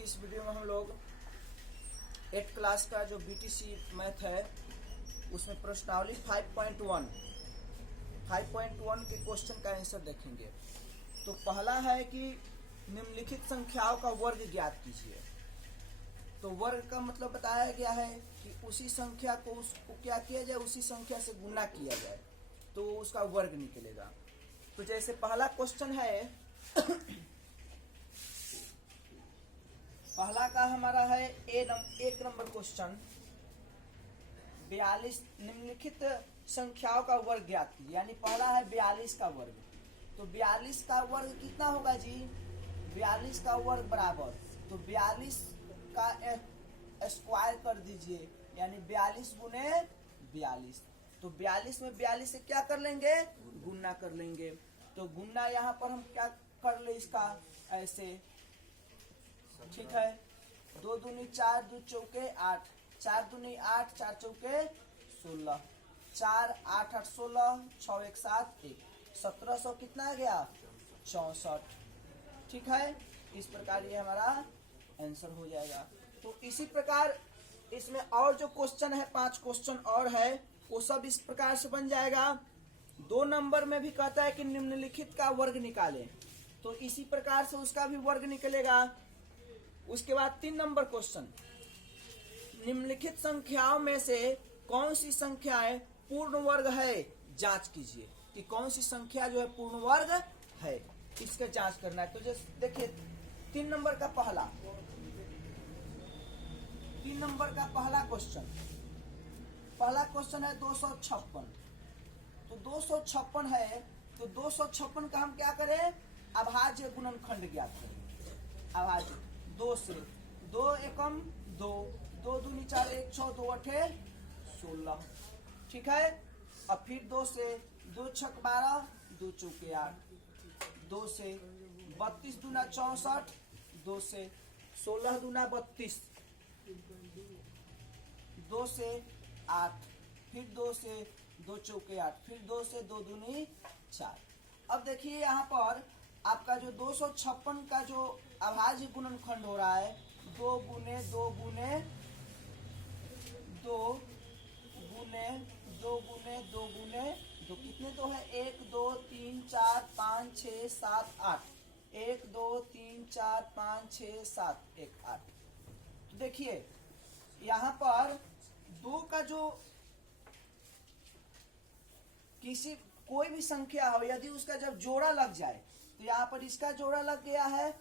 कि इस वीडियो में हम लोग 8th क्लास का जो बीटीसी मैथ है उसमें प्रश्नावली 5.1 के क्वेश्चन का आंसर देखेंगे। तो पहला है कि निम्नलिखित संख्याओं का वर्ग ज्ञात कीजिए। तो वर्ग का मतलब बताया गया है कि उसी संख्या को उसको क्या किया जाए, उसी संख्या से गुना किया जाए तो उसका वर्ग निकलेगा। तो जैसे पहला क्वेश्चन है पहला का हमारा है एक नंबर क्वेश्चन 42 निम्नलिखित संख्याओं का वर्ग ज्ञात कीजिए। यानी पहला है 42 का वर्ग। तो 42 का वर्ग कितना होगा जी? 42 का वर्ग बराबर तो 42 का स्क्वायर कर दीजिए, यानी 42 गुने 42। तो 42 में 42 से क्या कर लेंगे? गुना कर लेंगे। तो गुना यहाँ पर हम क्या कर ले इसका ऐसे, ठीक है। 2 दूनी 4, 2 चौके 8, 4 दूनी 8, 4 चौके 16, 4 8 8 16, 6 1 7 1, 1700 कितना आ गया? 64। ठीक है, इस प्रकार ये हमारा आंसर हो जाएगा। तो इसी प्रकार इसमें और जो क्वेश्चन है 5 क्वेश्चन और है वो सब इस प्रकार से बन जाएगा। 2 नंबर में भी कहता है कि निम्नलिखित का वर्ग निकालें, तो इसी प्रकार से उसका भी वर्ग निकलेगा। उसके बाद 3 नंबर क्वेश्चन, निम्नलिखित संख्याओं में से कौन सी संख्याएं पूर्ण वर्ग है, जांच कीजिए कि कौन सी संख्या जो है पूर्ण वर्ग है, इसका जांच करना है। तो जैसे देखिए 3 नंबर का पहला क्वेश्चन है 256। तो 256 है, तो 256 का हम क्या करें? अभाज्य गुणनखंड ज्ञात करें। अभाज्य 2 से 2 एकम 2, 2 दूनी 4 1 6, 2 8 16। ठीक है। अब फिर 2 से 2 छक 12, 2 चौके 8, 2 से 32 दूना 64, 2 से 16 दूना 32, 2 से 8, फिर 2 से 2 चौके 8, फिर 2 से 2 दूनी 4। अब देखिए यहाँ पर आपका जो 256 का जो अभाज्य गुणनखंड हो रहा है 2 गुने 2 गुने 2 गुने 2 गुने 2 गुने 2, कितने 2 है? 1 2 3 4 5 6 7 8, 1 2 3 4 5 6 7 1 8। तो देखिए यहाँ पर 2 का जो किसी कोई भी संख्या हो, यदि उसका जब जोड़ा लग जाए, तो यहाँ पर इसका जोड़ा लग गया है।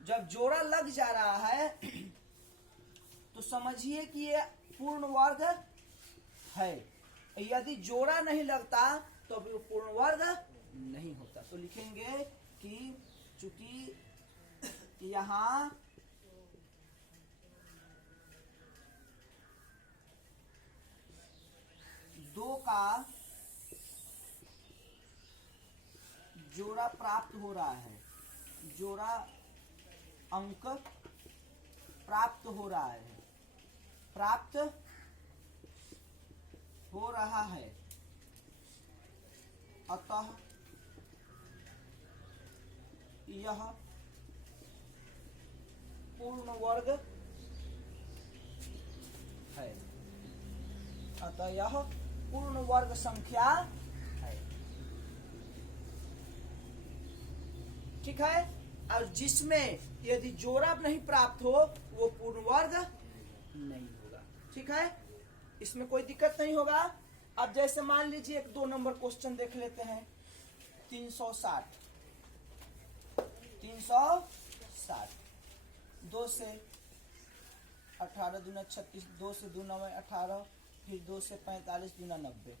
जब जोड़ा लग जा रहा है तो समझिए कि ये पूर्ण वर्ग है। यदि जोड़ा नहीं लगता तो भी पूर्ण वर्ग नहीं होता। तो लिखेंगे कि चूंकि यहाँ दो का जोड़ा प्राप्त हो रहा है, जोड़ा अंक प्राप्त हो रहा है, प्राप्त हो रहा है, अतः यह पूर्ण वर्ग है, अतः यह पूर्ण वर्ग संख्या है। ठीक है। और जिसमें यदि जोड़ा नहीं प्राप्त हो वो पूर्ण वर्ग नहीं होगा। ठीक है, इसमें कोई दिक्कत नहीं होगा। अब जैसे मान लीजिए एक 2 नंबर क्वेश्चन देख लेते हैं 360। 2 से 18 दूना 36, 2 से 2 9 18, फिर 2 से 45 दूना 90,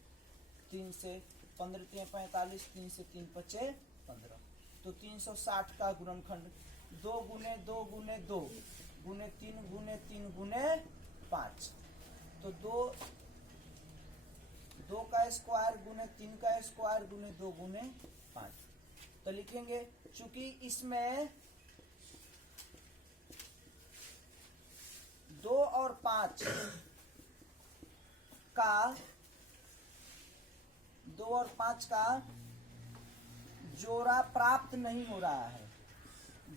3 से 15 3 45, 3 से 3 5 15। तो 360 का गुणनखंड 2 गुने 2 गुने 2 गुने 3 गुने 3 गुने 5। तो 2 का स्क्वायर गुने 3 का स्क्वायर गुने 2 गुने 5। तो लिखेंगे चूंकि इसमें 2 और 5 का जोड़ा प्राप्त नहीं हो रहा है,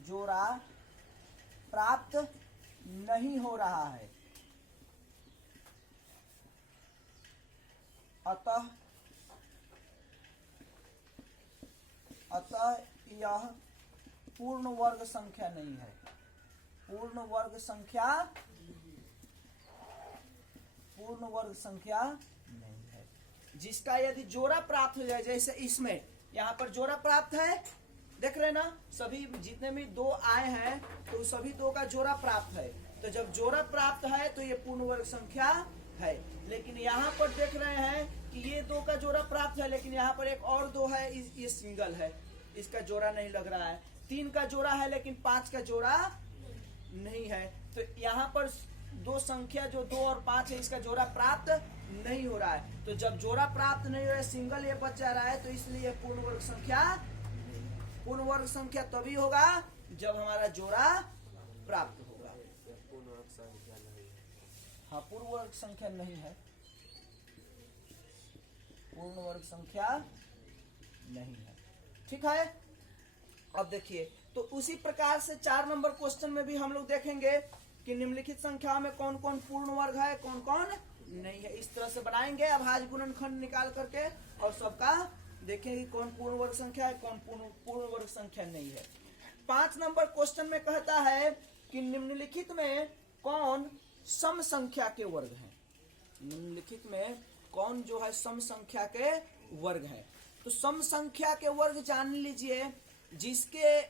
जोड़ा प्राप्त नहीं हो रहा है, अतः यह पूर्ण वर्ग संख्या नहीं है। पूर्ण वर्ग संख्या नहीं है। जिसका यदि जोड़ा प्राप्त हो जाए, जैसे इसमें यहाँ पर जोड़ा प्राप्त है, देख रहे ना, सभी जितने भी दो आए हैं तो सभी दो का जोड़ा प्राप्त है। तो जब जोड़ा प्राप्त है तो ये पूर्ण वर्ग संख्या है। लेकिन यहाँ पर देख रहे हैं कि ये दो का जोड़ा प्राप्त है, लेकिन यहाँ पर एक और दो है, ये सिंगल है, इसका जोड़ा नहीं लग रहा है। 3 का जोड़ा है लेकिन 5 का जोड़ा नहीं है। तो यहाँ पर दो संख्या जो 2 और 5 है, इसका जोड़ा प्राप्त नहीं हो रहा है। तो जब जोड़ा प्राप्त नहीं हो रहा है, सिंगल ये बच जा रहा है, तो इसलिए पूर्ण वर्ग संख्या तभी होगा जब हमारा जोड़ा प्राप्त होगा। हाँ, पूर्ण वर्ग संख्या नहीं है, पूर्ण वर्ग संख्या नहीं है। ठीक है। अब देखिए, तो उसी प्रकार से 4 नंबर क्वेश्चन में भी हम लोग देखेंगे कि निम्नलिखित संख्या में कौन कौन पूर्ण वर्ग है, कौन कौन नहीं है। इस तरह से बनाएंगे अभाज्य गुणनखंड निकाल करके, और सबका देखेंगे कौन पूर्ण वर्ग संख्या है, कौन पूर्ण वर्ग संख्या नहीं है। 5 नंबर क्वेश्चन में कहता है कि निम्नलिखित में कौन सम संख्या के वर्ग हैं। निम्नलिखित में कौन जो है सम संख्या के वर्ग हैं। तो सम संख्या के वर्ग जान लीजिए, जिसके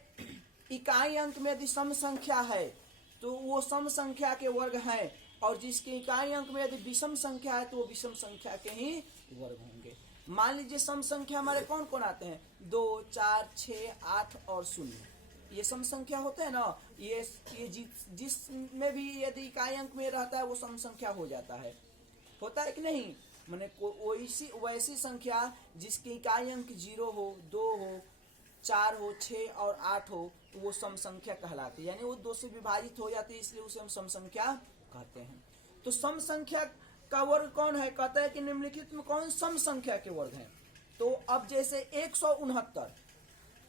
इकाई अंक में यदि सम संख्या है तो वो सम संख्या के वर्ग हैं, और जिसके इकाई अंक में यदि विषम संख्या है तो वो विषम संख्या के ही वर्ग होंगे। मान लीजिए सम संख्या हमारे कौन कौन आते हैं, 2, 4, 6, 8 और 0। ये सम संख्या होते हैं ना, ये जिसमें भी यदि इकाई अंक में रहता है वो सम संख्या हो जाता है, होता है कि नहीं। माने वैसी संख्या जिसकी इकाई अंक 0 हो, 2 हो, 4 हो, 6 और 8 हो, तो वो सम संख्या कहलाती है। यानी वो 2 से विभाजित हो जाती है, इसलिए उसे हम सम संख्या कहते हैं। तो सम संख्या का वर्ग कौन है, कहता है कि निम्नलिखित में कौन सम संख्या के वर्ग हैं। तो अब जैसे 169,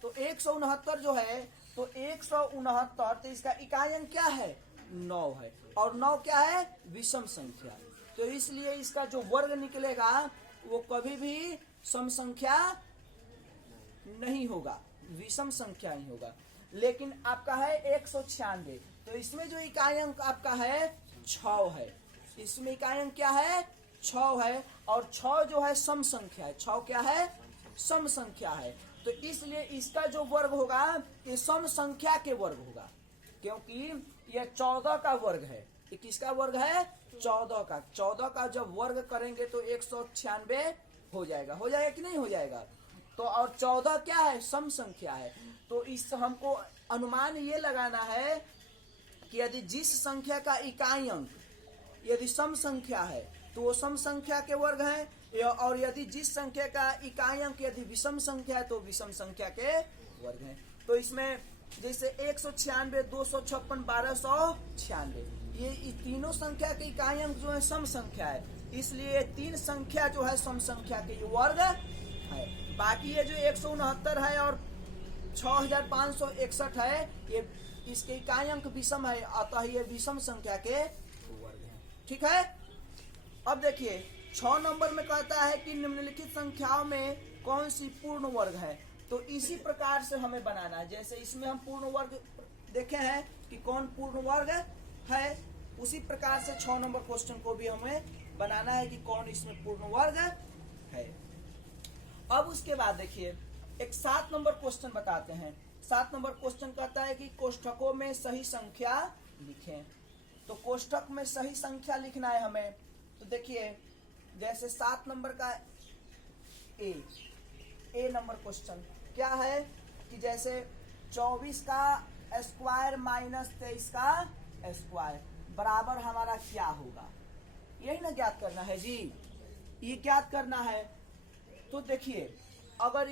तो 169 जो है, तो 169, तो इसका इकाई अंक क्या है, 9 है, और 9 क्या है, विषम संख्या। तो इसलिए इसका जो वर्ग निकलेगा वो कभी भी सम संख्या नहीं होगा, विषम संख्या ही होगा। लेकिन आपका है 196, तो इसमें जो इकाई अंक आपका है 6 है, इसमें इकाई अंक क्या है, 6 है, और 6 जो है सम संख्या है। 6 क्या है, सम संख्या है। तो इसलिए इसका जो वर्ग होगा ये सम संख्या के वर्ग होगा, क्योंकि ये 14 का वर्ग है। ये किसका वर्ग है, 14 का। 14 का जब वर्ग करेंगे तो 196 हो जाएगा कि नहीं हो जाएगा। तो और 14 क्या है, सम संख्या है। तो इस हमको अनुमान ये लगाना है कि यदि जिस संख्या का इकाई अंक यदि सम संख्या है तो वो सम संख्या के वर्ग है, और यदि जिस संख्या का इकाई अंक यदि विषम संख्या है तो विषम संख्या के वर्ग है। तो इसमें जैसे 196, 256, 1296, ये तीनों संख्या के इकाई अंक जो है सम संख्या है, इसलिए 3 संख्या जो है सम संख्या के वर्ग है। बाकी ये जो 169 है और 6561 है, ये इसके इकाई अंक विषम है, अतः ये विषम संख्या के वर्ग है। ठीक है। अब देखिए 6 नंबर में कहता है कि निम्नलिखित संख्याओं में कौन सी पूर्ण वर्ग है। तो इसी प्रकार से हमें बनाना है, जैसे इसमें हम पूर्ण वर्ग देखे हैं कि कौन पूर्ण वर्ग है, उसी प्रकार से 6 नंबर क्वेश्चन को भी हमें बनाना है कि कौन इसमें पूर्ण वर्ग है। अब उसके बाद देखिए एक 7 नंबर क्वेश्चन बताते हैं। 7 नंबर क्वेश्चन कहता है कि कोष्ठकों में सही संख्या लिखें। तो कोष्ठक में सही संख्या लिखना है हमें। तो देखिए जैसे 7 नंबर का ए नंबर क्वेश्चन क्या है कि जैसे 24 का स्क्वायर माइनस 23 का स्क्वायर बराबर हमारा क्या होगा, यही ना ज्ञात करना है जी, ये ज्ञात करना है। तो देखिए अगर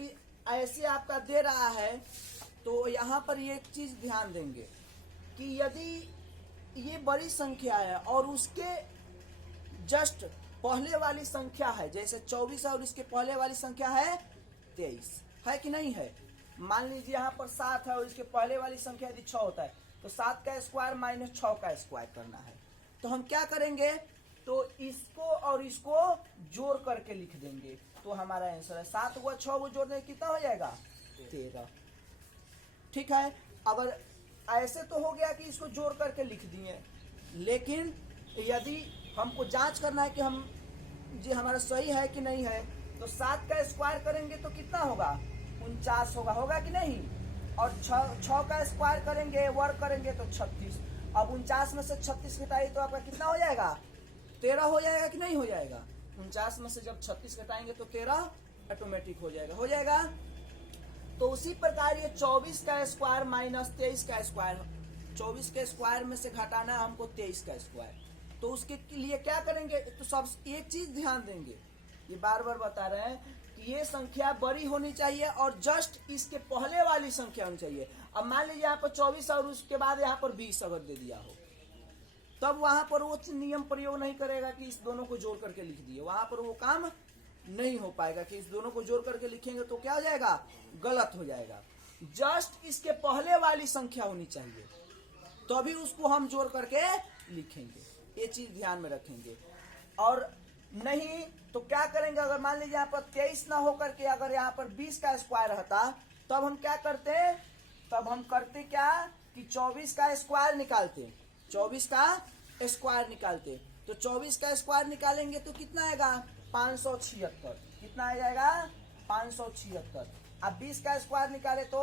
ऐसे आपका दे रहा है तो यहाँ पर ये एक चीज ध्यान देंगे कि यदि ये बड़ी संख्या है और उसके जस्ट पहले वाली संख्या है, जैसे 24 है और इसके पहले वाली संख्या है 23, है कि नहीं है। मान लीजिए यहाँ पर 7 है और इसके पहले वाली संख्या यदि 6 होता है तो 7 का स्क्वायर माइनस 6 का स्क्वायर करना है। तो हम क्या करेंगे, तो इसको और इसको जोड़ करके लिख देंगे, तो हमारा आंसर है 7 व 6 को जोड़ने कितना हो जाएगा 13। ठीक है, अगर ऐसे तो हो गया कि इसको जोड़ करके लिख दिए, लेकिन यदि हमको जांच करना है कि हम जी हमारा सही है कि नहीं है, तो 7 का स्क्वायर करेंगे तो कितना होगा 49 होगा कि नहीं, और 6 का स्क्वायर करेंगे वर्ग करेंगे तो 36। अब 49 में से 36 घटाइए तो आपका कितना हो जाएगा 13 हो जाएगा कि नहीं हो जाएगा। 49 में से जब 36 घटाएंगे तो 13 ऑटोमेटिक हो जाएगा। तो उसी प्रकार ये 24 का स्क्वायर माइनस 23 का स्क्वायर, 24 के स्क्वायर में से घटाना है हमको 23 का स्क्वायर, तो उसके लिए क्या करेंगे, तो सब एक चीज ध्यान देंगे, ये बार बार बता रहे हैं कि ये संख्या बड़ी होनी चाहिए और जस्ट इसके पहले वाली संख्या होनी चाहिए। अब मान लीजिए यहाँ पर 24 और उसके बाद यहाँ पर 20 अगर दे दिया हो, तब वहां पर वो नियम प्रयोग नहीं करेगा कि इस दोनों को जोड़ करके लिख दिए, वहां पर वो काम नहीं हो पाएगा कि इस दोनों को जोड़ करके लिखेंगे तो क्या हो जाएगा, गलत हो जाएगा। जस्ट इसके पहले वाली संख्या होनी चाहिए, तभी उसको हम जोड़ करके लिखेंगे, ये चीज ध्यान में रखेंगे। और नहीं तो क्या करेंगे, अगर मान लीजिए यहाँ पर 23 ना होकर के अगर यहाँ पर 20 का स्क्वायर रहता, तब हम क्या करते, तब हम करते क्या कि 24 का स्क्वायर निकालते, 24 का स्क्वायर निकालते, तो 24 का स्क्वायर निकालेंगे तो कितना आएगा 576, कितना आ जाएगा 576। अब 20 का स्क्वायर निकाले तो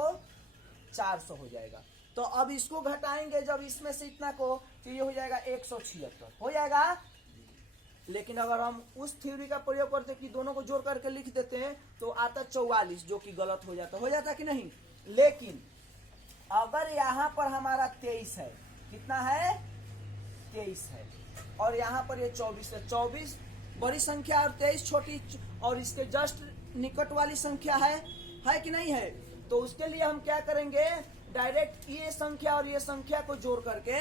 400 हो जाएगा। तो अब इसको घटाएंगे जब इसमें से इतना को, तो ये हो जाएगा 176 हो जाएगा। लेकिन अगर हम उस थ्योरी का प्रयोग करते कि दोनों को जोड़ करके लिख देते हैं तो आता 44, जो कि गलत हो जाता कि नहीं। लेकिन अगर यहाँ पर हमारा 23 है, कितना है 23 है, और यहाँ पर ये 24 है, 24 बड़ी संख्या और 23 छोटी, और इसके जस्ट निकट वाली संख्या है कि नहीं है, तो उसके लिए हम क्या करेंगे, डायरेक्ट ये संख्या और ये संख्या को जोड़ करके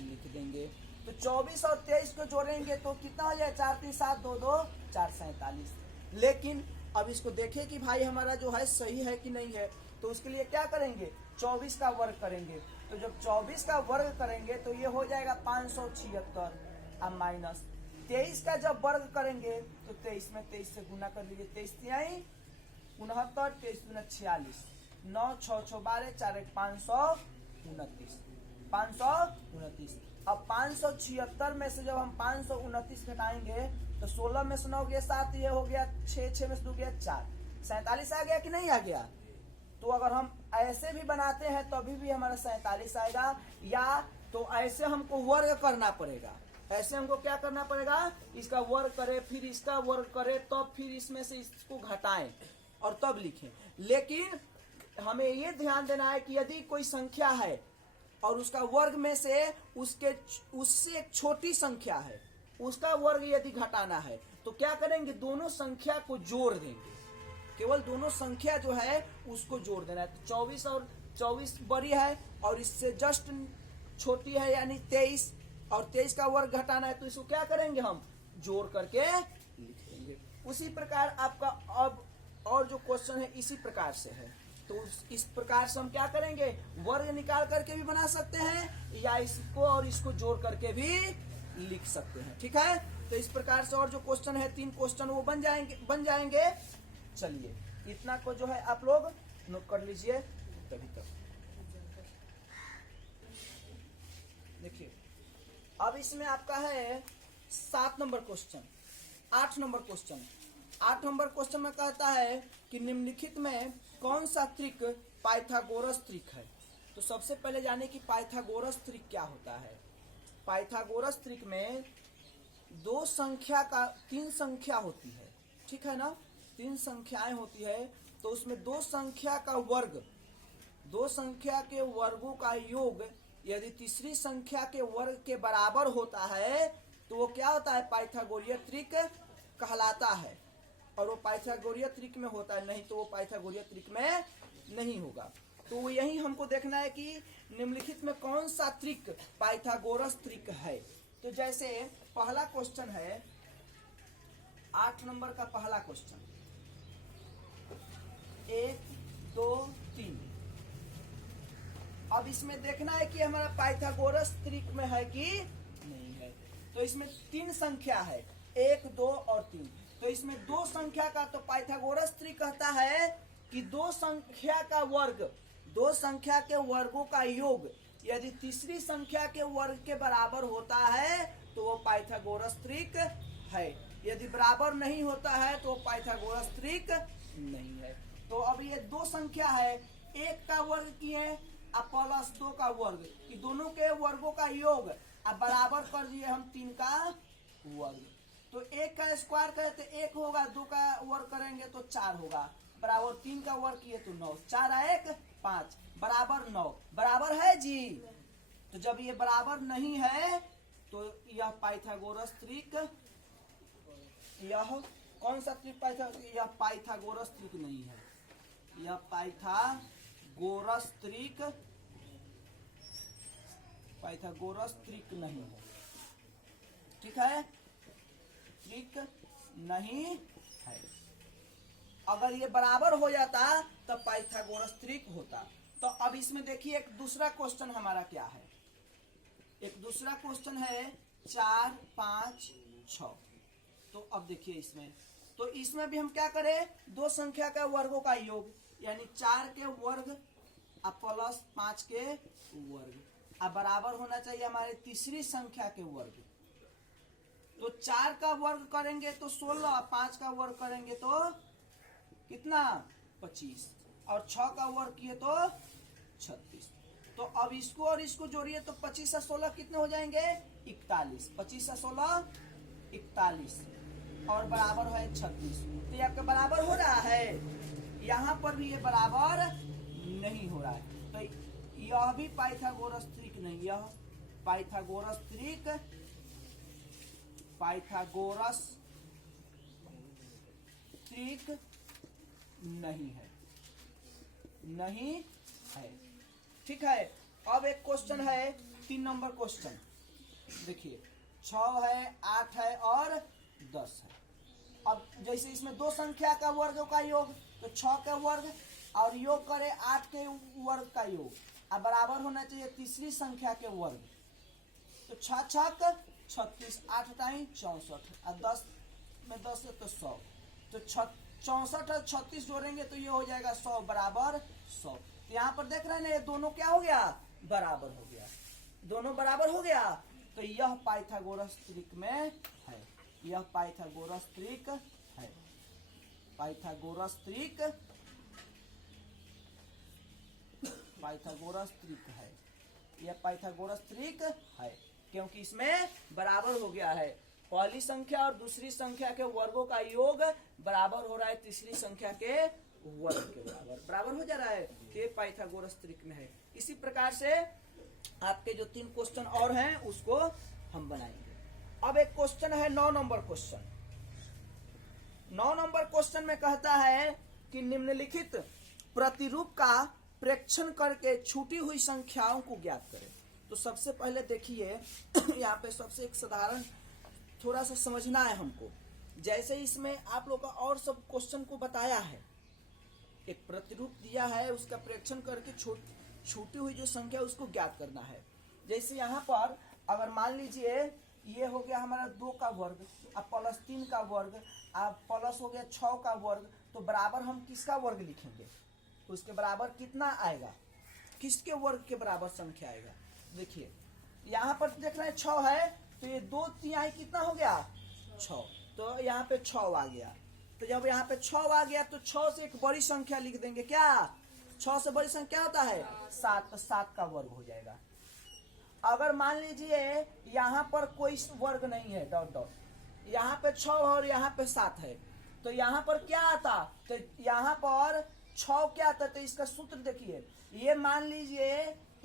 लिख देंगे। तो 24 और 23 को जोड़ेंगे तो कितना हो जाए 4 3 7 2 2 4 47। लेकिन अब इसको देखें कि भाई हमारा जो है सही है कि नहीं है, तो उसके लिए क्या करेंगे 24 का वर्ग करेंगे। तो जब 24 का वर्ग करेंगे तो ये हो जाएगा 576, अब माइनस 23 का जब वर्ग करेंगे तो 23 में 23 से गुना कर लीजिए, 23 तिहाई 69, 23 गुना 46, 9 6 6 12 4 1 529, 529। अब 576 में से जब हम 529 घटाएंगे तो 16 में से 9 गया 7, ये हो गया 6, 6 में से 2 गया 4, 47 आ गया कि नहीं आ गया। तो अगर हम ऐसे भी बनाते हैं तो अभी भी हमारा 47 आएगा, या तो ऐसे हमको वर्ग करना पड़ेगा, ऐसे हमको क्या करना पड़ेगा, इसका वर्ग करे फिर इसका वर्ग करे, तब फिर इसमें से इसको घटाएं और तब लिखें। लेकिन हमें ये ध्यान देना है कि यदि कोई संख्या है और उसका वर्ग में से उससे एक छोटी संख्या है, उसका वर्ग यदि घटाना है तो क्या करेंगे, दोनों संख्या को जोड़ देंगे, केवल दोनों संख्या जो है उसको जोड़ देना है। तो 24 और 24 बड़ी है और इससे जस्ट छोटी है यानी 23, और 23 का वर्ग घटाना है तो इसको क्या करेंगे, हम जोड़ करके लिख देंगे। उसी प्रकार आपका अब और जो क्वेश्चन है इसी प्रकार से है, तो इस प्रकार से हम क्या करेंगे, वर्ग निकाल करके भी बना सकते हैं या इसको और इसको जोड़ करके भी लिख सकते हैं। ठीक है, तो इस प्रकार से और जो क्वेश्चन है 3 क्वेश्चन वो बन जाएंगे। चलिए इतना को जो है आप लोग नोट कर लीजिए तभी तक। देखिए अब इसमें आपका है 7 number question, 8 number question. 8 number question में कहता है कि निम्नलिखित में कौन सा त्रिक पाइथागोरस त्रिक है। तो सबसे पहले जाने कि पाइथागोरस त्रिक क्या होता है। पाइथागोरस त्रिक में 3 संख्या होती है, ठीक है ना, 3 संख्याएं होती है, तो उसमें 2 संख्या का वर्ग, 2 संख्या के वर्गों का योग यदि तीसरी संख्या के वर्ग के बराबर होता है तो वो क्या होता है, पाइथागोरीय त्रिक कहलाता है। और वो पाइथागोरीय त्रिक में होता है, नहीं तो वो पाइथागोरीय त्रिक में नहीं होगा। तो यही हमको देखना है कि निम्नलिखित में कौन सा त्रिक पाइथागोरस त्रिक है। तो जैसे पहला क्वेश्चन है 8 नंबर का पहला क्वेश्चन, 1 2 3, अब इसमें देखना है कि हमारा पाइथागोरस त्रिक में है कि नहीं है। तो इसमें 3 संख्या है, 1, 2 और 3। तो इसमें 2 संख्या का, तो पाइथागोरस त्रिक कहता है कि 2 संख्या का वर्ग, 2 संख्या के वर्गों का योग यदि तीसरी संख्या के वर्ग के बराबर होता है तो वो पाइथागोरस त्रिक है, यदि बराबर नहीं होता है तो पाइथागोरस त्रिक नहीं है। तो अब ये 2 संख्या है, 1 का वर्ग किए अब प्लस 2 का वर्ग, कि दोनों के वर्गों का योग अब बराबर कर दिए हम 3 का वर्ग। तो 1 का स्क्वायर करें तो 1 होगा, 2 का वर्ग करेंगे तो 4 होगा, बराबर 3 का वर्ग किए तो 9, 4 1 5 बराबर 9, बराबर है जी। तो जब ये बराबर नहीं है तो यह पाइथागोरस त्रिक, यह कौन सा त्रिक यह पाइथागोरस त्रिक नहीं है, यह पाइथागोरस त्रिक, पाइथागोरस त्रिक नहीं है। ठीक है, त्रिक नहीं है। अगर ये बराबर हो जाता तब पाइथागोरस त्रिक होता। तो अब इसमें देखिए एक दूसरा क्वेश्चन हमारा क्या है, एक दूसरा क्वेश्चन है 4 5 6। तो अब देखिए इसमें, तो इसमें भी हम क्या करें, 2 संख्या का वर्गों का योग, यानी 4 के वर्ग अब प्लस 5 के वर्ग अब बराबर होना चाहिए हमारे तीसरी संख्या के वर्ग। तो 4 का वर्ग करेंगे तो 16, 5 का वर्ग करेंगे तो कितना 25, और 6 का वर्ग किए तो 36। तो अब इसको और इसको जोड़िए तो 25 से 16 कितने हो जाएंगे 41, 25 से 16 41 और बराबर है 36। तो ये आपका बराबर हो रहा है, यहाँ पर भी ये बराबर नहीं हो रहा है। तो यह भी पाइथागोरस त्रिक नहीं, यह पाइथागोरस त्रिक, पाइथागोरस त्रिक नहीं है, नहीं है। ठीक है, अब एक क्वेश्चन है 3 नंबर क्वेश्चन, देखिए 6 है 8 है और 10 है। अब जैसे इसमें 2 संख्या का वर्ग का योग, तो 6 का वर्ग और योग करे 8 के वर्ग का योग, अब बराबर होना चाहिए तीसरी संख्या के वर्ग। तो 6 छक 36, 8 टाइम 64 और 10 में 10 है तो 100। तो 64 और 36 जोड़ेंगे तो ये हो जाएगा 100 बराबर 100। तो यहाँ पर देख रहे हैं ना, ये दोनों क्या हो गया, बराबर हो गया, दोनों बराबर हो गया। तो यह पाइथागोरस त्रिक में है, यह पाइथागोरस त्रिक है, पाइथागोरस त्रिक, पाइथागोरस त्रिक है, यह पाइथागोरस त्रिक है, क्योंकि इसमें बराबर हो गया है, पहली संख्या और दूसरी संख्या के वर्गों का योग बराबर हो रहा है तीसरी संख्या के वर्ग के बराबर हो जा रहा है, ये पाइथागोरस त्रिक में है। इसी प्रकार से आपके जो 3 क्वेश्चन और हैं उसको हम बनाएंगे। अब एक क्वेश्चन है 9 नंबर क्वेश्चन। 9 नंबर क्वेश्चन में कहता है कि निम्नलिखित प्रतिरूप का प्रेक्षण करके छूटी हुई संख्याओं को ज्ञात करें। तो सबसे पहले देखिए यहाँ पे सबसे एक साधारण थोड़ा सा समझना है हमको, जैसे इसमें आप लोग का और सब क्वेश्चन को बताया है, एक प्रतिरूप दिया है उसका प्रेक्षण करके छूटी हुई जो संख्या उसको ज्ञात करना है। जैसे यहाँ पर अगर मान लीजिए ये हो गया हमारा 2 का वर्ग अब प्लस 3 का वर्ग अब प्लस हो गया 6 का वर्ग, तो बराबर हम किसका वर्ग लिखेंगे, तो उसके बराबर कितना आएगा, किसके वर्ग के बराबर संख्या आएगा। देखिए यहाँ पर देख रहे हैं 6 है, तो ये 2 तिहाई कितना हो गया 6, तो यहाँ पे 6 आ गया। तो जब यहाँ पे 6 आ गया तो 6 से एक बड़ी संख्या लिख देंगे, क्या 6 से बड़ी संख्या होता है 7, तो 7 का वर्ग हो जाएगा। अगर मान लीजिए यहाँ पर कोई वर्ग नहीं है डॉट डॉट, यहाँ पे 6 और यहाँ पे 7 है, तो यहाँ पर क्या आता, तो यहाँ पर 6 क्या आता, तो इसका सूत्र देखिए, ये मान लीजिए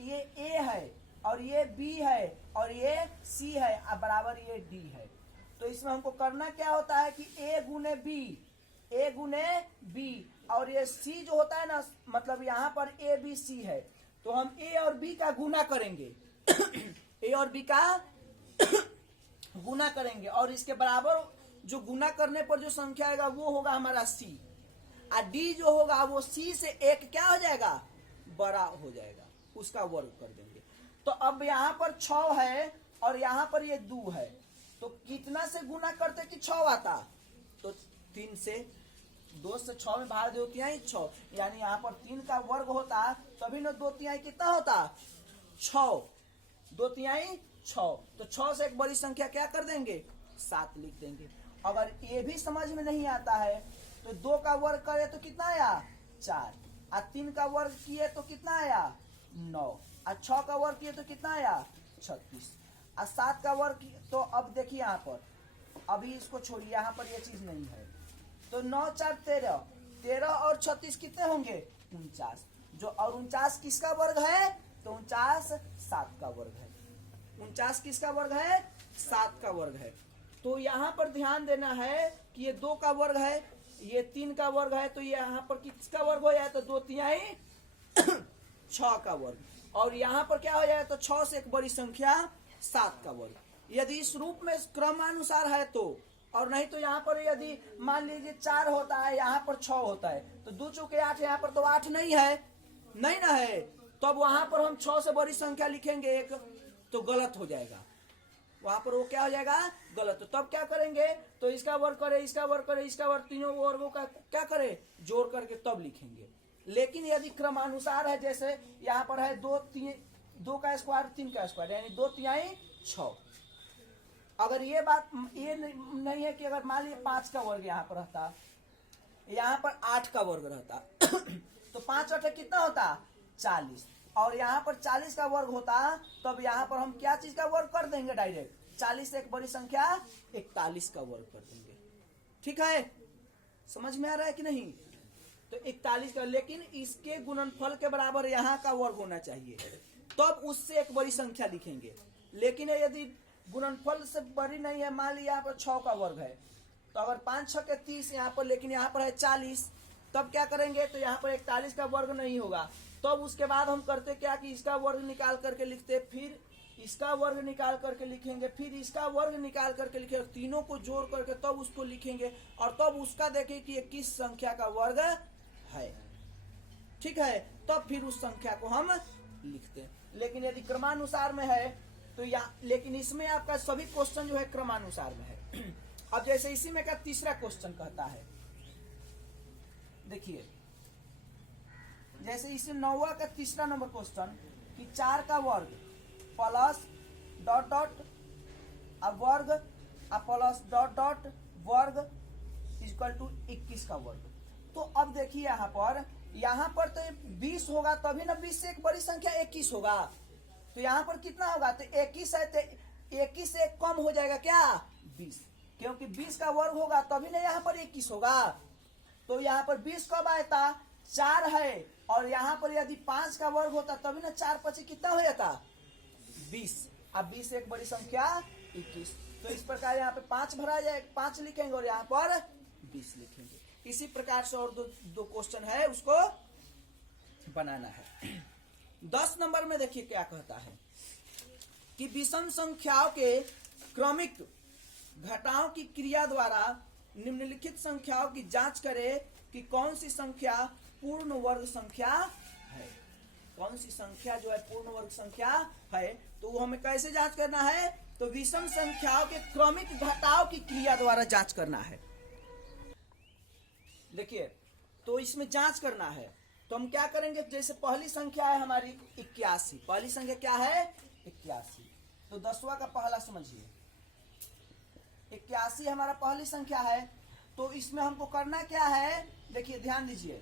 ये A है और ये B है और ये C है और बराबर ये D है। तो इसमें हमको करना क्या होता है कि A गुने B, A गुने B, और ये C जो होता है ना, मतलब यहाँ पर A B C है, तो हम A और B का गुना करेंगे A और B का गुना करेंगे और इसके बराबर जो गुना करने पर जो संख्या आएगा वो होगा हमारा C, और D जो होगा वो C से एक क्या हो जाएगा, बड़ा हो जाएगा, उसका वर्ग कर देंगे। तो अब यहाँ पर 6 है और यहाँ पर ये 2 है, तो कितना से गुना करते कि 6 आता, तो 3 से, 2 से 6 में भाग 2 तिहाई 6, यानी यहाँ पर 3 का वर्ग होता तभी ना 2 तिहाई कितना होता 6, 2 तिहाई 6, तो 6 से एक बड़ी संख्या क्या कर देंगे 7 लिख देंगे। अगर ये भी समझ में नहीं आता है तो 2 का वर्ग करे तो कितना आया 4, और 3 का वर्ग किए तो कितना आया 9, और 6 का वर्ग किए तो कितना आया 36, और 7 का वर्ग किए तो अब देखिए यहाँ पर, अभी इसको छोड़िए, यहाँ पर ये चीज नहीं है, तो 9 4 13, 13 और 36 कितने होंगे 49, जो और 49 किसका वर्ग है, तो 49 7 का वर्ग है, 49 किसका वर्ग है 7 का वर्ग है। तो यहाँ पर ध्यान देना है कि ये 2 का वर्ग है, ये 3 का वर्ग है, तो ये यहाँ पर किसका वर्ग हो जाए तो 2 तिहाई 6 का वर्ग, और यहाँ पर क्या हो जाए तो 6 से एक बड़ी संख्या 7 का वर्ग। यदि इस रूप में क्रमानुसार है तो, और नहीं तो यहाँ पर यदि मान लीजिए 4 होता है यहाँ पर 6 होता है, तो 2 चौके 8, यहाँ पर तो 8 नहीं है, नहीं ना है, तब तो वहां पर हम 6 से बड़ी संख्या लिखेंगे एक, तो गलत हो जाएगा, वहां पर वो क्या हो जाएगा गलत। तो तब क्या करेंगे, तो इसका वर्ग करे, इसका वर्ग करे, इसका वर्ग, तीनों वर्गों का क्या करे जोड़ करके तब लिखेंगे। लेकिन यदि क्रमानुसार है, जैसे यहाँ पर है 2 का स्क्वायर 3 का स्क्वायर, यानी 2 तिहाई 6, अगर ये बात ये नहीं है कि अगर मान लीजिए 5 का वर्ग यहाँ पर रहता, यहाँ पर 8 का वर्ग रहता तो 5 8 कितना होता 40, और यहाँ पर 40 का वर्ग होता, तब यहाँ पर हम क्या चीज का वर्ग कर देंगे डायरेक्ट, 40 से एक बड़ी संख्या 41 का वर्ग कर देंगे। ठीक है, समझ में आ रहा है कि नहीं, तो 41 का, लेकिन इसके गुणनफल के बराबर यहाँ का वर्ग होना चाहिए, तब उससे एक बड़ी संख्या लिखेंगे। लेकिन यदि गुणनफल से बड़ी नहीं है, मान लिया यहाँ पर 6 का वर्ग है, तो अगर 5 6 के 30 यहाँ पर, लेकिन यहाँ पर है 40, तब क्या करेंगे, तो यहाँ पर 41 का वर्ग नहीं होगा, तब उसके बाद हम करते क्या कि इसका वर्ग निकाल करके लिखते, फिर इसका वर्ग निकाल करके लिखेंगे, फिर इसका वर्ग निकाल करके लिखेंगे, तीनों को जोड़ करके तब उसको लिखेंगे, और तब उसका देखें कि ये किस संख्या का वर्ग है। ठीक है, तब फिर उस संख्या को हम लिखते हैं। लेकिन यदि क्रमानुसार में है तो लेकिन इसमें आपका सभी क्वेश्चन जो है क्रमानुसार में है। अब जैसे इसी में का तीसरा क्वेश्चन कहता है, देखिए जैसे इसे 9वां का तीसरा नंबर क्वेश्चन कि 4 का वर्ग प्लस डॉट डॉट अब वर्ग अब प्लस डॉट डॉट वर्ग इक्वल टू 21 का वर्ग। तो अब देखिए यहाँ पर तो 20 होगा, तभी ना 20 से एक बड़ी संख्या 21 होगा, तो यहाँ पर कितना होगा, तो 21 है, तो 21 से एक कम हो जाएगा क्या 20, क्योंकि 20 का वर्ग होगा तभी ना यहाँ पर 21 होगा। तो यहाँ पर 20 कब आया था 4 है, और यहाँ पर यदि 5 का वर्ग होता तभी ना 4 5 कितना हो जाता 20, अब 20 से एक बड़ी संख्या 21, तो इस प्रकार यहाँ पे 5 भरा जाए, 5 लिखेंगे और यहाँ पर 20 लिखेंगे। इसी प्रकार से और दो क्वेश्चन है उसको बनाना है। 10 नंबर में देखिए क्या कहता है कि विषम संख्याओं के क्रमिक घटाओं की क्रिया द्वारा निम्नलिखित संख्याओं की जांच करें कि कौन सी संख्या पूर्ण वर्ग संख्या है। कौन सी संख्या जो है पूर्ण वर्ग संख्या है, तो वो हमें कैसे जांच करना है, तो विषम संख्याओं के क्रमिक घटाव की क्रिया द्वारा जांच करना है। देखिए तो इसमें जांच करना है, तो हम क्या करेंगे, जैसे पहली संख्या है हमारी 81, पहली संख्या क्या है 81, तो 10वां का पहला समझिए 81 हमारा पहली संख्या है, तो इसमें हमको करना क्या है, देखिए ध्यान दीजिए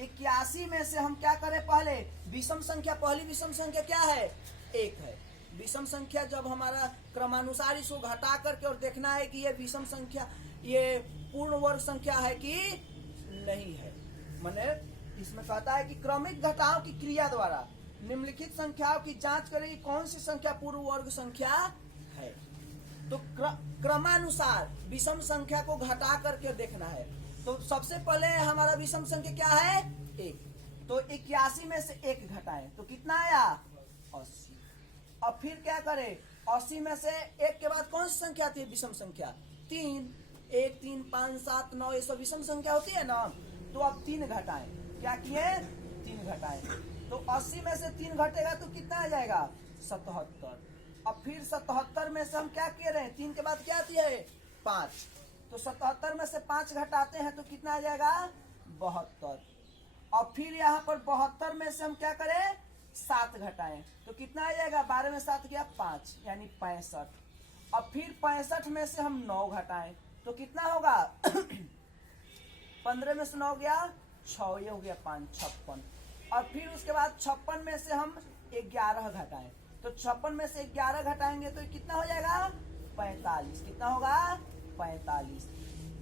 81 में से हम क्या करें, पहले विषम संख्या, पहली विषम संख्या क्या है 1 है। विषम संख्या जब हमारा क्रमानुसार इसको घटा करके और देखना है कि ये विषम संख्या ये पूर्ण वर्ग संख्या है कि नहीं है, माने इसमें कहता है कि क्रमिक घटाओं की क्रिया द्वारा निम्नलिखित संख्याओं की जांच करें कि कौन सी संख्या पूर्ण वर्ग संख्या है। तो क्रमानुसार विषम संख्या को घटा करके देखना है। तो सबसे पहले हमारा विषम संख्या क्या है 1, तो 81 में से 1 घटाएं तो कितना आया 80। अब फिर क्या करें, 80 में से 1 के बाद कौन सी संख्या आती है विषम संख्या 3, 1 3 5 7 9 ये सब विषम संख्या होती है ना। तो अब 3 घटाएं, क्या किए 3 घटाएं, तो 80 में से 3 घटेगा तो कितना आ जाएगा 77। अब फिर 77 में से हम क्या किए रहे हैं, 3 के बाद क्या आती है 5, तो 77 में से 5 घटाते हैं तो कितना आ जाएगा 72। और फिर यहाँ पर 72 में से हम क्या करें 7 घटाएं तो कितना आ जाएगा, 12 में 7 गया 5 यानी 65। अब फिर 65 में से हम 9 घटाएं तो कितना होगा 15 में से 9 गया 6, ये हो गया 5 56। और फिर उसके बाद 56 में से हम 11 घटाएं तो 56 में से 11 घटाएंगे तो कितना हो जाएगा 45। कितना होगा 45।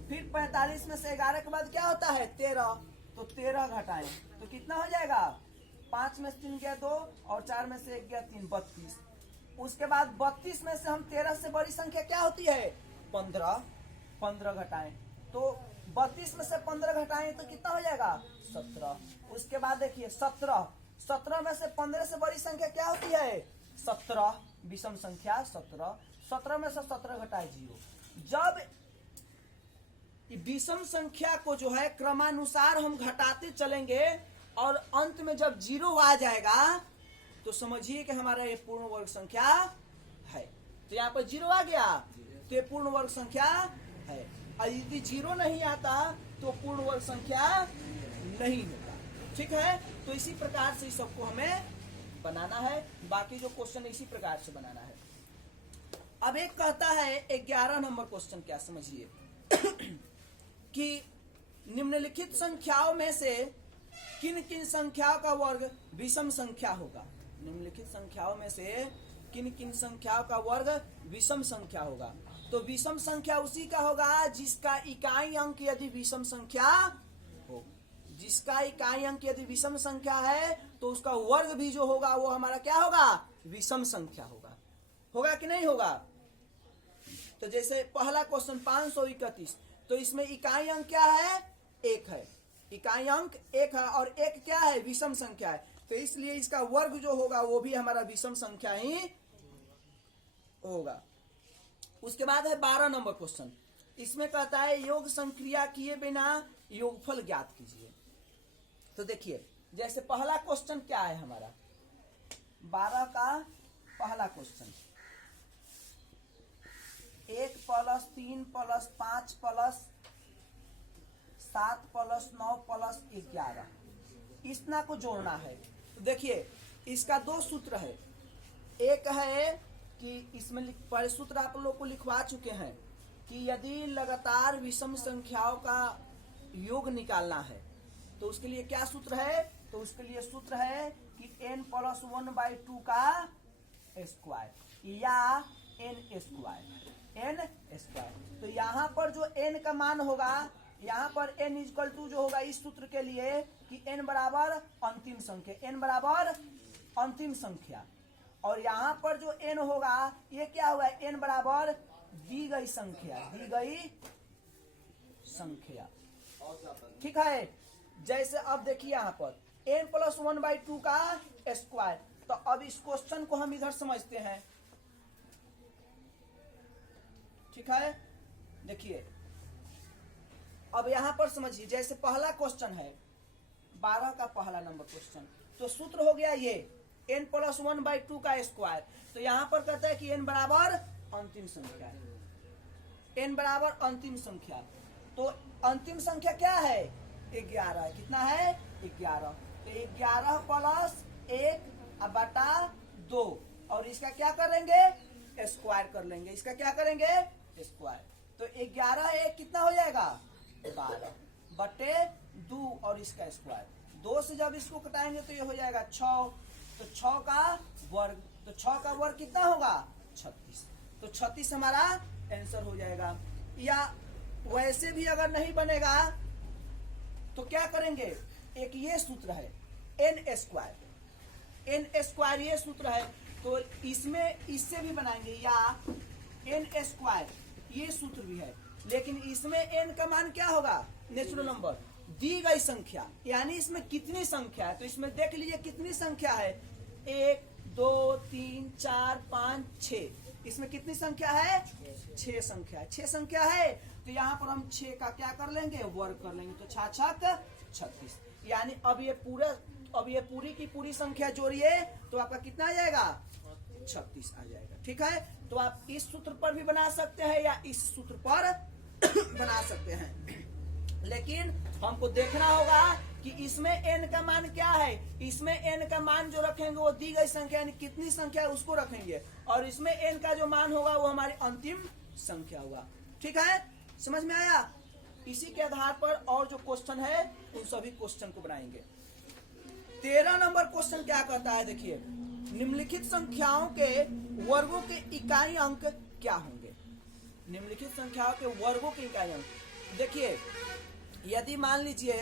फिर 45 में से 11 के बाद क्या होता है 13, तो 13 घटाएं तो कितना हो जाएगा, 5 में से 3 गया 2 और 4 में से 1 गया 3, 32। उसके बाद 32 में से हम 13 से बड़ी संख्या क्या होती है 15, 15 घटाएं तो 32 में से 15 घटाएं तो कितना हो जाएगा 17। उसके बाद देखिए 17, 17 में से 15 से बड़ी संख्या क्या होती है 17, विषम संख्या 17, 17 में से 17 घटाए 0। जब विषम संख्या को जो है क्रमानुसार हम घटाते चलेंगे और अंत में जब 0 आ जाएगा तो समझिए कि हमारा ये पूर्ण वर्ग संख्या है। तो यहाँ पर 0 आ गया तो ये पूर्ण वर्ग संख्या है, और यदि 0 नहीं आता तो पूर्ण वर्ग संख्या नहीं होगा। ठीक है, तो इसी प्रकार से सबको हमें बनाना है, बाकी जो क्वेश्चन इसी प्रकार से बनाना है। अब एक कहता है 11 नंबर क्वेश्चन, क्या समझिए कि निम्नलिखित संख्याओं में से किन किन संख्याओं का वर्ग विषम संख्या होगा। निम्नलिखित संख्याओं में से किन किन संख्याओं का वर्ग विषम संख्या होगा। तो विषम संख्या उसी का होगा जिसका इकाई अंक यदि विषम संख्या हो। जिसका इकाई अंक यदि विषम संख्या है तो उसका वर्ग भी जो होगा वो हमारा क्या होगा विषम संख्या होगा। होगा कि नहीं होगा। तो जैसे पहला क्वेश्चन 531, तो इसमें इकाई अंक क्या है 1 है, इकाई अंक 1 है और 1 क्या है विषम संख्या है, तो इसलिए इसका वर्ग जो होगा वो भी हमारा विषम संख्या ही होगा। उसके बाद है 12 नंबर क्वेश्चन, इसमें कहता है योग संक्रिया किए बिना योगफल ज्ञात कीजिए। तो देखिए जैसे पहला क्वेश्चन क्या है हमारा 12 का पहला क्वेश्चन, 1 + 3 + 5 + 7 + 9 + 11, इतना को जोड़ना है। तो देखिए इसका 2 सूत्र है, एक है कि इसमें पहले सूत्र आप लोग को लिखवा चुके हैं कि यदि लगातार विषम संख्याओं का योग निकालना है तो उसके लिए क्या सूत्र है, तो उसके लिए सूत्र है कि n + 1/2 का स्क्वायर या n स्क्वायर। तो यहाँ पर जो n का मान होगा, यहाँ पर n = जो होगा इस सूत्र के लिए कि n बराबर अंतिम संख्या, n बराबर अंतिम संख्या, और यहाँ पर जो n होगा ये क्या होगा n बराबर दी गई संख्या। ठीक है, जैसे अब देखिए यहाँ पर n + 1/2 का स्क्वायर। तो अब इस क्वेश्चन को हम इधर समझते हैं। ठीक है, देखिए अब यहां पर समझिए जैसे पहला क्वेश्चन है 12 का पहला नंबर क्वेश्चन, तो सूत्र हो गया ये n + 1/2 का स्क्वायर। तो यहां पर कहता है कि n बराबर अंतिम संख्या है, n बराबर अंतिम संख्या। तो अंतिम संख्या क्या है 11 है, कितना है 11। तो 11 + 1 बटा 2 और इसका क्या करेंगे स्क्वायर कर लेंगे, इसका क्या करेंगे स्क्वायर। तो 11 1 कितना हो जाएगा 12 बटे 2 और इसका स्क्वायर, 2 से जब इसको कटाएंगे तो ये हो जाएगा 6, तो 6 का वर्ग, तो 6 का वर्ग कितना होगा 36। तो 36 हमारा आंसर हो जाएगा। या वैसे भी अगर नहीं बनेगा तो क्या करेंगे, एक ये सूत्र है n स्क्वायर ये सूत्र है, तो इसमें इससे भी बनाएंगे या n स्क्वायर ये सूत्र भी है, लेकिन इसमें n का मान क्या होगा नेचुरल नंबर दी गई संख्या, यानी इसमें कितनी संख्या है। तो इसमें देख लीजिए कितनी संख्या है 1 2 3 4 5 6, इसमें कितनी संख्या है 6 संख्या है, 6 संख्या है। तो यहाँ पर हम 6 का क्या कर लेंगे वर्ग कर लेंगे, तो 6 × 36, यानी अब ये पूरा अब ये पूरी की पूरी संख्या जोड़िए तो आपका कितना आ जाएगा 36 आ जाएगा। ठीक है, तो आप इस सूत्र पर भी बना सकते हैं या इस सूत्र पर बना सकते हैं, लेकिन हमको देखना होगा कि इसमें n का मान क्या है। इसमें n का मान जो रखेंगे वो दी गई संख्या यानी कितनी संख्या है उसको रखेंगे, और इसमें n का जो मान होगा वो हमारी अंतिम संख्या होगा। ठीक है, समझ में आया। इसी के आधार पर और जो क्वेश्चन है उन सभी क्वेश्चन को बनाएंगे। 13 नंबर क्वेश्चन क्या कहता है, देखिए, निम्नलिखित संख्याओं के वर्गों के इकाई अंक क्या होंगे। निम्नलिखित संख्याओं के वर्गों के इकाई अंक, देखिए यदि मान लीजिए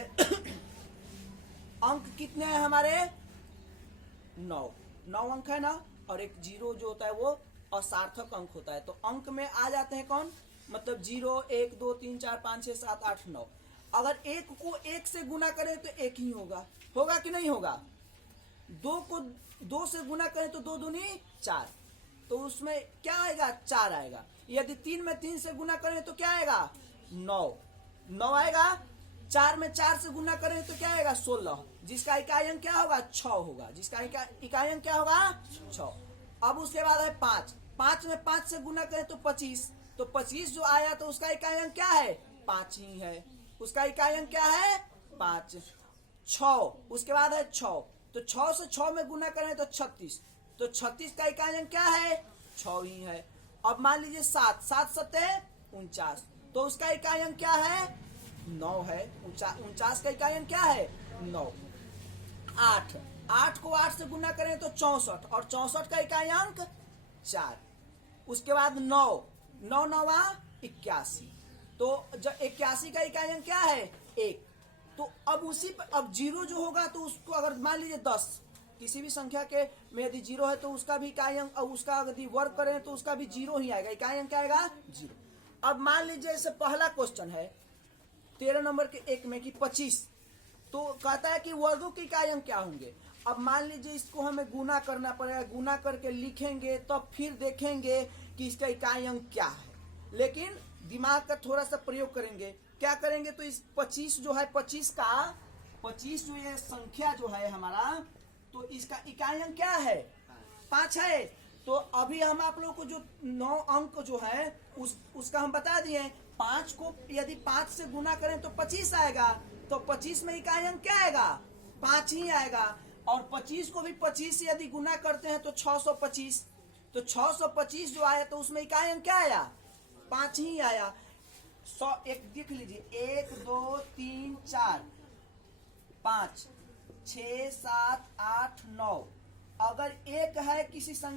अंक कितने हैं हमारे 9 अंक है ना, और एक जीरो जो होता है वो असार्थक अंक होता है, तो अंक में आ जाते हैं कौन, मतलब 0 1 2 3 4 5 6 7 8 9। अगर एक को एक से गुना करें तो एक ही होगा, होगा कि नहीं होगा। 2 को 2 से गुना करें तो 2 दूनी 4, तो उसमें क्या आएगा 4 आएगा। यदि 3 में 3 से गुना करें तो क्या आएगा 9 आएगा। 4 में 4 से गुना करें तो क्या आएगा 16, जिसका इकाई अंक क्या होगा 6 होगा, जिसका इकाई अंक क्या होगा 6। अब उसके बाद है 5 में 5 से गुना करें तो 25, तो 25 जो आया तो उसका इकाई अंक क्या है 5 ही है, उसका इकाई अंक क्या है 5। 6 उसके बाद है 6, तो 6 से 6 में गुना करें तो 36, तो 36 का इकाई अंक क्या है 6 ही है। अब मान लीजिए 7 7 49, तो उसका इकाई अंक क्या है 9 है। 49 का इकाई अंक क्या है 9। 8 को 8 से गुना करें तो 64, और 64 का इकाई अंक 4। उसके बाद 9 9 81, तो जब 81 का इकाई अंक क्या है 1। तो अब उसी पर अब जीरो जो होगा तो उसको अगर मान लीजिए 10 किसी भी संख्या के में यदि जीरो है तो उसका भी इकाई अंक, उसका यदि वर्ग करें तो उसका भी जीरो ही आएगा, इकाई अंक क्या आएगा 0। अब मान लीजिए जैसे पहला क्वेश्चन है 13 नंबर के 1 में कि 25, तो कहता है कि वर्गों के इकाई अंक क्या होंगे। अब मान लीजिए इसको हमें गुना करना पड़ेगा, गुना करके लिखेंगे तब फिर देखेंगे कि इसका इकाई अंक क्या है, लेकिन दिमाग का थोड़ा सा प्रयोग करेंगे। क्या करेंगे, तो इस 25 जो है 25 जो ये संख्या जो है हमारा, तो इसका इकाई अंक क्या है 5 है। तो अभी हम आप लोगों को जो 9 अंक जो है उसका हम बता दिए। 5 को यदि 5 से गुना करें तो 25 आएगा, तो 25 में इकाई अंक क्या आएगा 5 ही आएगा। और 25 को भी 25 से यदि गुना करते हैं तो 625, तो 625 जो आया तो उसमें इकाई अंक क्या आया 5 ही आया। 100 एक देख लीजिए 1 2 3 4 5 6 7 8 9, अगर एक है किसी संख्या